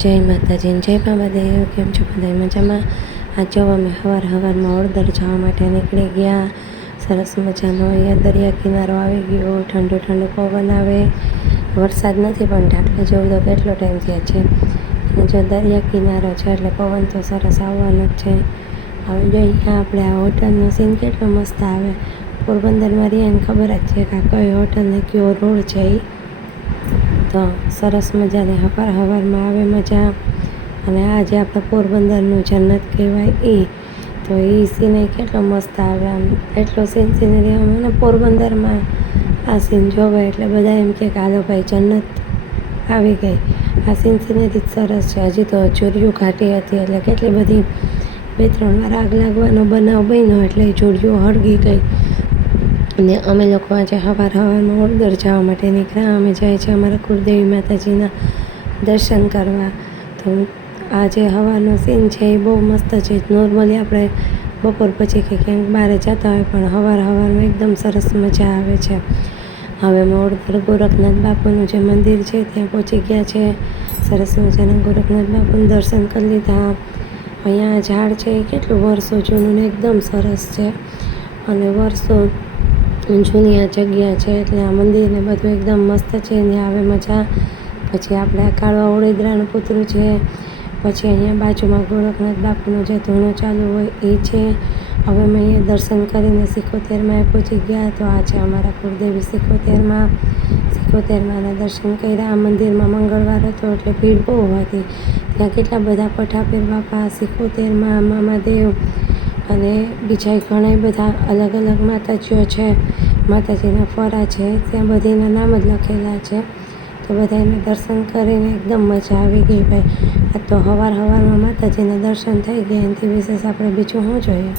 જય માતાજી, જય બાબાદેવ. કેમ છો બધા? મજામાં? આ જો અમે સવારમાં હળદર જવા માટે નીકળી ગયા. સરસ મજાનો અહીંયા દરિયા કિનારો આવી ગયો. ઠંડો ઠંડો પવન આવે. વરસાદ નથી પણ ઢાંકલા જેવું તો કેટલો ટાઈમ થયા છે. અને જો દરિયા કિનારો છે એટલે પવન તો સરસ આવવાનો જ છે. હવે જો અહીંયા આપણે આ હોટલનો સીન કેટલો મસ્ત આવે. પોરબંદરમાં રહીએ ને ખબર જ છે કે આ કઈ હોટલ ને કયો રોડ છે. તો સરસ મજાની સવારમાં આવે મજા. અને આ જે આપણે પોરબંદરનું જન્નત કહેવાય તો એ સીન કેટલો મસ્ત આવે. આમ એટલો સિનરી અમે ને પોરબંદરમાં આ સીન જોવાય એટલે બધા એમ કે હાલો ભાઈ જન્નત આવી ગઈ. આ સિનરી જ સરસ છે. હજી તો ચોરીઓ ઘાટી હતી એટલે કેટલી બધી 2-3 વાર આગ લાગવાનો બનાવ બન્યો એટલે ચોરીઓ હળગી ગઈ. અને અમે લોકો આજે સવારમાં હળદર જવા માટે નીકળ્યા. અમે જાય છે અમારા કુળદેવી માતાજીના દર્શન કરવા. તો આ જે સવારનો સીન છે એ બહુ મસ્ત છે. નોર્મલી આપણે બપોર પછી કે ક્યાંક બહાર જતા હોય પણ સવારમાં એકદમ સરસ મજા આવે છે. હવે અમે હળદર ગોરખનાથ બાપુનું જે મંદિર છે ત્યાં પહોંચી ગયા છે. સરસ મજાના ગોરખનાથ બાપુનું દર્શન કરી લીધા. અહીંયા ઝાડ છે એ કેટલું વર્ષો જૂનું ને એકદમ સરસ છે. અને વર્ષો જૂની આ જગ્યા છે એટલે આ મંદિરને બધું એકદમ મસ્ત છે. ત્યાં આવે મજા. પછી આપણે આ કાળવા ઓળેદરાનું પુતળું છે. પછી અહીંયા બાજુમાં ગોરખનાથ બાપુનો જે ધૂણો ચાલુ હોય એ છે. હવે અમે અહીંયા દર્શન કરીને 77 પહોંચી ગયા. તો આ છે અમારા કુળદેવી 77ના દર્શન કર્યા. આ મંદિરમાં મંગળવાર હતો એટલે ભીડ બહુ હતી. ત્યાં કેટલા બધા પઠાપીર બાપા, 77માં મામાદેવ અને બીજા ઘણા બધા અલગ અલગ માતાજીઓ છે. માતાજીના ફરા છે ત્યાં બધીના નામ જ લખેલા છે. તો બધા એને દર્શન કરીને એકદમ મજા આવી ગઈ ભાઈ. આ તો સવારમાં માતાજીના દર્શન થઈ ગયા. એનાથી વિશેષ આપણે બીજું શું જોઈએ.